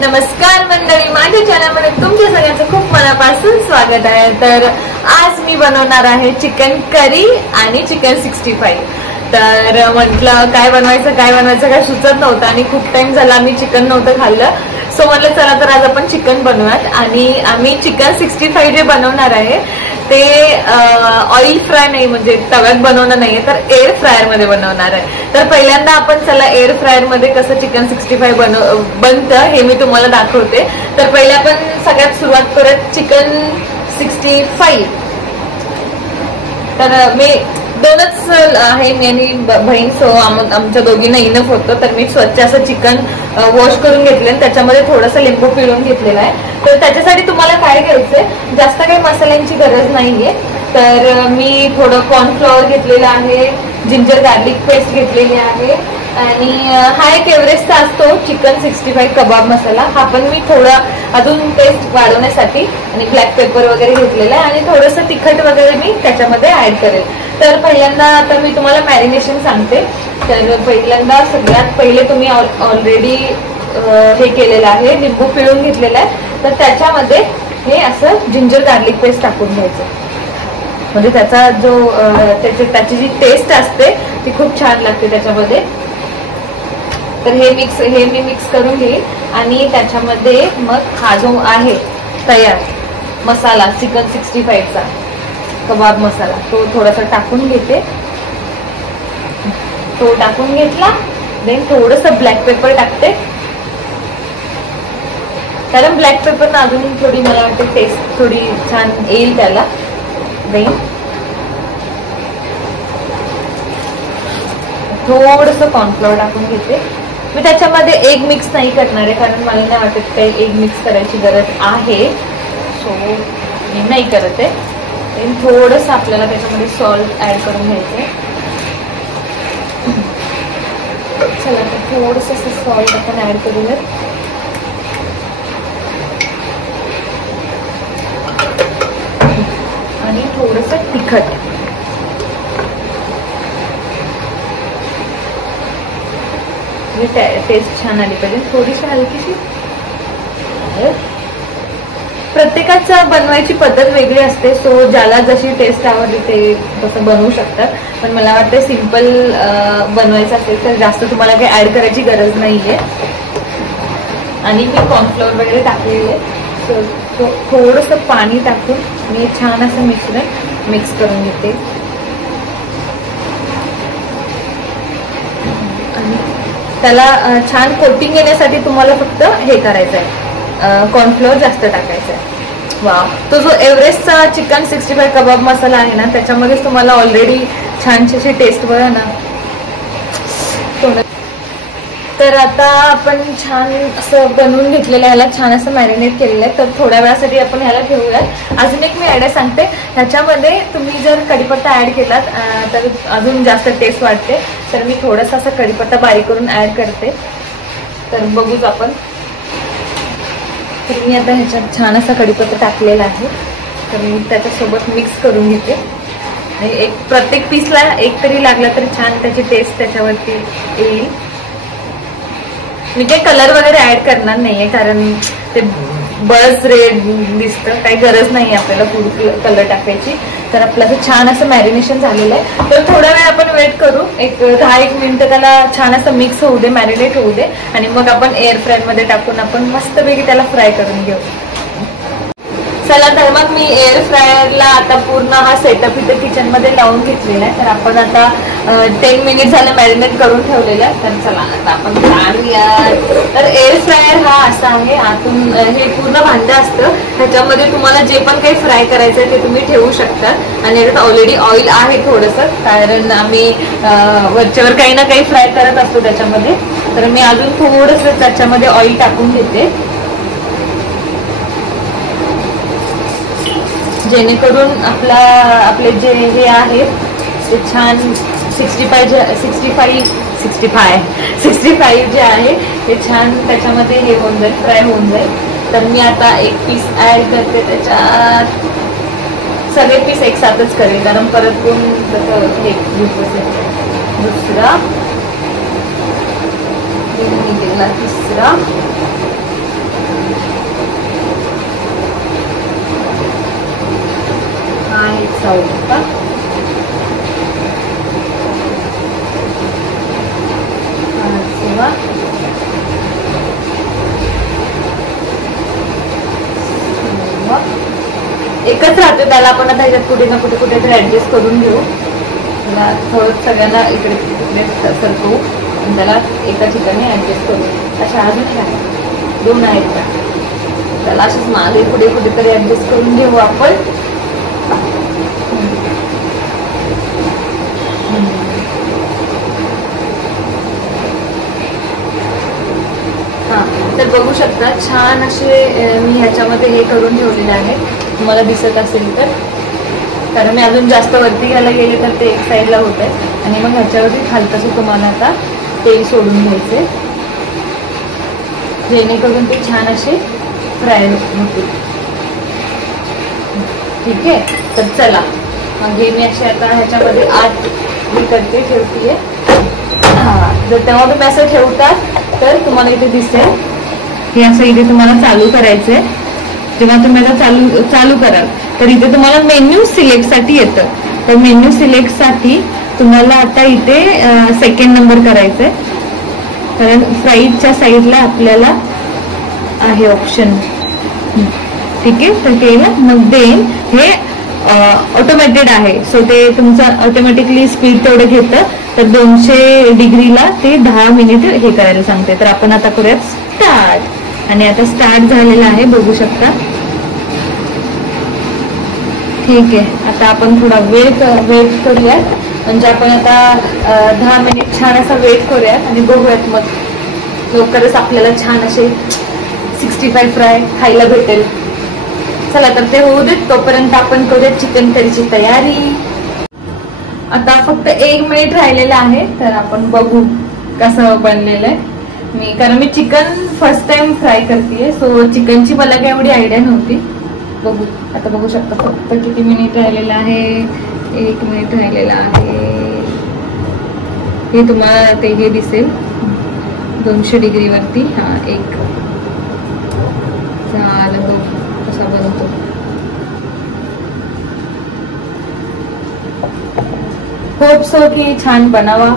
नमस्कार मंडळी, माझ्या चॅनलमध्ये तुमच्या सगळ्यांचं खूप मनापासून स्वागत आहे। तर आज मी बनवणार आहे चिकन करी आणि चिकन 65। तर म्हटलं काय बनवायचं काय सुचत नव्हतं आणि खूप टाइम झाला मी चिकन नव्हतं खाल्लं। सो म्हटलं चला तर आज आपण चिकन बनवूयात आणि आम्ही चिकन 65 जे बनवणार आहे ते ऑइल फ्राय नाही, म्हणजे तव्यात बनवणार नाहीये, तर एअर फ्रायर मध्ये बनवणार आहे। तर पहिल्यांदा आपण चला एअर फ्रायर मध्ये कसं चिकन 65 बनतं हे मी तुम्हाला दाखवते। तर पहिले आपण सगळ्यात सुरुवात करूयात चिकन 65। तर मी दोनच आहे, मी आणि बहीण, सो आमच्या दोघींना इनफ होतं। तर मी स्वच्छ असं चिकन वॉश करून घेतले आणि त्याच्यामध्ये थोडंसं लिंबू पिळून घेतलेला आहे। तर त्याच्यासाठी तुम्हाला काय घ्यायचंय, जास्त काही मसाल्यांची गरज नाहीये। तर मी थोडं कॉर्नफ्लॉवर घेतलेलं आहे, जिंजर गार्लिक पेस्ट घेतलेली आहे आणि हा एक एव्हरेस्टचा असतो चिकन 65 कबाब मसाला, हा पण मी थोडा अजून टेस्ट वाढवण्यासाठी आणि ब्लॅक पेपर वगैरे घेतलेला आहे आणि थोडंसं तिखट वगैरे मी त्याच्यामध्ये ऍड करेल। तर पहिल्यांदा आता मी तुम्हाला मॅरिनेशन सांगते। तर पहिल्यांदा सगळ्यात पहिले तुम्ही ऑलरेडी हे केलेलं आहे, लिंबू पिळून घेतलेलं आहे, तर त्याच्यामध्ये हे असं जिंजर गार्लिक पेस्ट टाकून घ्यायचं, म्हणजे त्याचा जो त्याची जी टेस्ट असते ती खूप छान लागते त्याच्यामध्ये। तर हे मी मिक्स करून घेईल आणि त्याच्यामध्ये मग हा जो आहे तयार मसाला चिकन 65चा कबाब मसाला तो थोडासा टाकून घेते। तो टाकून घेतला, देन थोडंसं ब्लॅक पेपर टाकते, कारण ब्लॅक पेपर ना अजून थोडी मला वाटते टेस्ट थोडी छान येईल त्याला। देन थोडंसं कॉर्नफ्लॉवर टाकून घेते। मी त्याच्यामध्ये एग मिक्स नाही करणार आहे, कारण मला नाही वाटत काही एग मिक्स करायची गरज आहे, सो मी नाही करत आहे। थोडंसं आपल्याला त्याच्यामध्ये सॉल्ट ऍड करून घ्यायचंय। चला तर थोडंसं सॉल्ट आपण ऍड करूयात आणि थोडंसं तिखट। टेस्ट छान आली पाहिजे, थोडीशी हलकीशी। प्रत्येकाचा बनवायची पद्धत वेगळी असते, सो ज्याला जशी टेस्ट आवडली ते तसं बनवू शकतात, पण मला वाटतं सिंपल बनवायचं असेल तर जास्त तुम्हाला काही ऍड करायची गरज नाहीये। आणि मी कॉर्नफ्लॉवर वगैरे टाकलेले आहे, सो थोडंसं पाणी टाकून मी छान असं मिश्रण मिक्स करून घेते आणि त्याला छान कोटिंग येण्यासाठी तुम्हाला फक्त हे करायचं आहे, कॉर्नफ्लोअर जास्त टाकायचं आहे। वा, तो जो एव्हरेस्टचा चिकन 65 कबाब मसाला आहे ना त्याच्यामध्येच तुम्हाला ऑलरेडी छानशी अशी टेस्ट बघा ना। तर आता आपण छान असं बनवून घेतलेलं, ह्याला छान असं मॅरिनेट केलेलं आहे। तर थोड्या वेळासाठी आपण ह्याला ठेवूयात। अजून एक मी ऍड सांगते, ह्याच्यामध्ये तुम्ही जर कढीपत्ता ऍड केलात तर अजून जास्त टेस्ट वाढते। तर मी थोडासा असा कढीपत्ता बारीक करून ऍड करते, तर बघूच आपण। तर मी आता ह्याच्यात छान असा कढीपत्ता टाकलेला आहे, तर मी त्याच्यासोबत मिक्स करून घेते आणि एक प्रत्येक पीसला एक तरी लागला तरी छान त्याची टेस्ट त्याच्यावरती येईल। मी काही कलर वगैरे ऍड करणार नाहीये, कारण ते बळच रेड दिसतं, काही गरज नाही आपल्याला फूड कलर टाकायची। तर आपलं छान असं मॅरिनेशन झालेलं आहे। तर थोडा वेळ आपण वेट करू, एक 10-1 मिनिटं त्याला छान असं मिक्स होऊ दे, मॅरिनेट होऊ दे आणि मग आपण एअर फ्रायर मध्ये टाकून आपण मस्तपैकी त्याला फ्राय करून घेऊ। चला तर मग मी एअर फ्रायरला आता पूर्ण हा सेटअप इथे किचन मध्ये लावून घेतलेला आहे। तर आपण आता 10 मिनिट झालं मॅरिनेट करून ठेवलेलं आहे। तर चला आता आपण काढूया। तर एअर फ्रायर हा असा आहे, आतून हे पूर्ण भांडं असतं, ह्याच्यामध्ये तुम्हाला जे पण काही फ्राय करायचं आहे ते तुम्ही ठेवू शकता आणि याच्यात ऑलरेडी ऑइल आहे थोडंसं, कारण आम्ही वरच्यावर काही ना काही फ्राय करत असतो त्याच्यामध्ये। तर मी अजून थोडंसं त्याच्यामध्ये ऑइल टाकून घेते, जेणेकरून आपले जे हे आहेत ते छान 65 जे आहे ते छान त्याच्यामध्ये हे होऊन जाईल, फ्राय होऊन जाईल। तर मी आता एक पीस ऍड करते त्याच्यात, सगळे पीस एक साथच करेल, कारण परत कोण हे दुसरा, तिसरा असा होईल का? एकच राहते त्याला, आपण आता ह्याच्यात कुठे ना कुठेतरी ऍडजस्ट करून घेऊ. त्याला थोडं सगळ्यांना इकडे तिकडे सरकवू आणि त्याला एका ठिकाणी ऍडजस्ट करू. अशा अजून आहे 2 आहेत का, त्याला अशीच मागे पुढे कुठेतरी ऍडजस्ट करून घेऊ आपण. हा, तर बघू शकता छान असे मी ह्याच्यामध्ये हे करून ठेवलेले आहे, तुम्हाला दिसत असेल तर. कारण मी अजून जास्त वरती घ्यायला गेले तर ते एक साईडला होत आहे आणि मग ह्याच्यावरती खालतसं तुम्हाला आता तेल सोडून घ्यायचे, जेणेकरून ते छान असे फ्राय होतील. ठीक आहे, तर चला मग हे मी असे आता ह्याच्यामध्ये आत मी करते, ठेवतीये. हा, जर तेव्हा तुम्ही असं ठेवतात तर तुम्हाला इथे दिसेल हे असं इथे तुम्हाला चालू करायचंय. जेव्हा तुम्ही आता चालू कराल तर इथे तुम्हाला मेन्यू सिलेक्ट साठी येतं. तर मेन्यू सिलेक्ट साठी तुम्हाला आता इथे 2nd नंबर करायचंय, कारण फ्राईडच्या साईडला आपल्याला आहे ऑप्शन. ठीक आहे, तर केलं. मग देन हे ऑटोमॅटेड आहे, सो ते तुमचं ऑटोमॅटिकली स्पीड तेवढं घेतं. तर 200 डिग्रीला ते 10 मिनिट हे करायला सांगते. तर आपण आता करूयात स्टार्ट. आणि आता स्टार्ट झालेला आहे, बघू शकता. ठीक आहे, आता आपण थोडा वेट करूयात. म्हणजे आपण आता 10 मिनिट छान असा वेट करूयात आणि बघूयात मग लवकरच आपल्याला छान असे 65 फ्राय खायला भेटेल. चला तर ते होऊ देत, तोपर्यंत आपण करूयात चिकन करीची तयारी. आता फक्त 1 मिनिट राहिलेलं आहे, तर आपण बघू कसं बनलेलं आहे. कारण मी चिकन फर्स्ट टाइम फ्राय करतेय, सो चिकनची मला काही एवढी आयडिया नव्हती. बघू आता, बघू शकता फक्त किती मिनिट राहिलेलं आहे. 1 मिनिट राहिलेला आहे. हे तुम्हाला ते हे दिसेल 200 डिग्रीवरती. हा, 1 झालं. बघू कसा बनतो. होप सो की छान बनावा,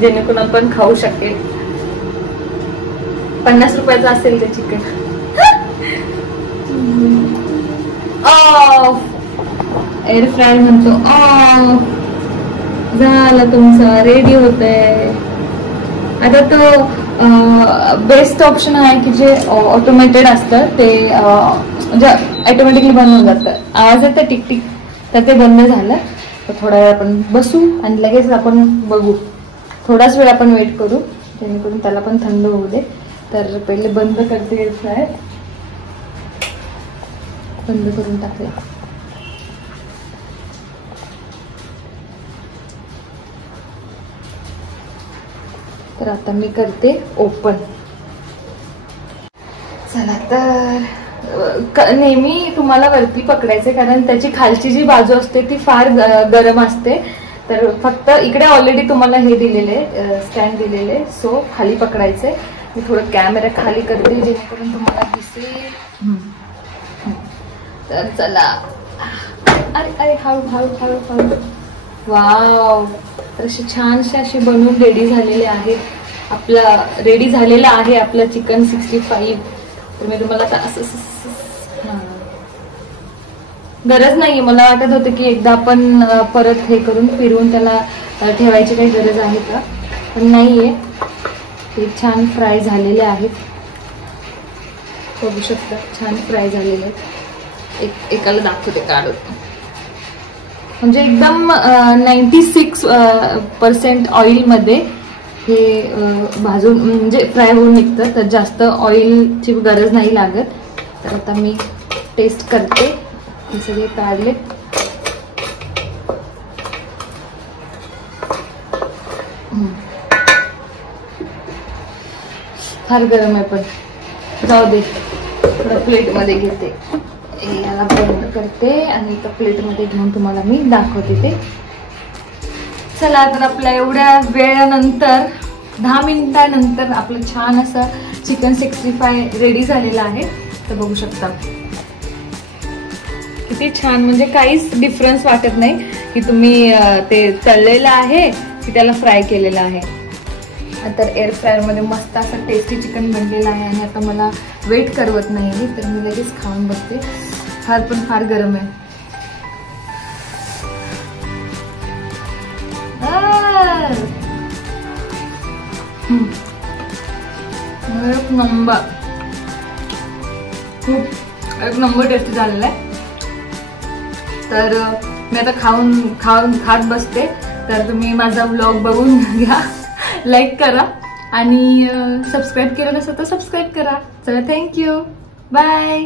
जेणेकरून आपण खाऊ शकेल. 50 रुपयाचं असेल ते चिकन. एअर फ्राय म्हणतो झालं तुमचं, रेडी होतंय. आता तो बेस्ट ऑप्शन आहे की जे ऑटोमॅटेड असतं, ते म्हणजे ऑटोमॅटिकली बंद होऊन जातं. आवाज येतं टिक टिक, तर ते बंद झालं. तर थोडा वेळ आपण बसू आणि लगेच आपण बघू. थोडाच वेळ आपण वेट करू, जेणेकरून त्याला पण थंड होऊ दे. तर पहिले बंद करते एअर फ्राय. बंद करून टाकला. तर आता मी करते ओपन. चला तर नेहमी तुम्हाला वरती पकडायचे, कारण त्याची खालची जी बाजू असते ती फार गरम असते. तर फक्त इकडे ऑलरेडी तुम्हाला हे दिलेले स्टँड दिलेले, सो खाली पकडायचे. मी थोडं कॅमेरा खाली करते जेणेकरून तुम्हाला दिसेल. तर चला, अरे अरे हळू हळू हळू हळू. वाव, तर असे छानसे असे बनवून रेडी झालेले आहेत. रेडी झालेला आहे आपलं चिकन 65. तर मी तुम्हाला आता असं गरज नाहीये. मला वाटत होतं की एकदा आपण परत हे करून फिरवून त्याला ठेवायची काही गरज आहे का, पण नाहीये. ते छान फ्राय झालेले आहेत, बघू शकता. छान फ्राय झालेले आहेत. एकाला दाखवते काढून. म्हणजे एकदम 96% ऑइल मध्ये हे भाजून म्हणजे फ्राय होऊन निघतं. तर जास्त ऑइलची गरज नाही लागत. तर आता मी टेस्ट करते. हे सगळे काढले. फार गरम आहे, पण जाऊ दे. थोडं प्लेटमध्ये घेते, याला बंद करते आणि एका प्लेटमध्ये घेऊन तुम्हाला मी दाखवते ते. चला, तर आपल्या एवढ्या वेळानंतर 10 मिनिटानंतर आपलं छान असं चिकन 65 रेडी झालेलं आहे. तर बघू शकता. किती छान, म्हणजे काहीच डिफरन्स वाटत नाही की तुम्ही ते तळलेलं आहे की त्याला फ्राय केलेलं आहे. तर एअर फ्रायर मध्ये मस्त असं टेस्टी चिकन बनलेलं आहे आणि आता मला वेट करवत नाही, तर मी लगेच खाऊन बघते. फार गरम आहे. एक नंबर टेस्टी झालेला आहे. तर मी आता खात बसते. तर तुम्ही माझा व्लॉग बघून घ्या, लाईक करा आणि सबस्क्राईब केलं नसेल तर सबस्क्राईब करा. चला, थँक्यू, बाय.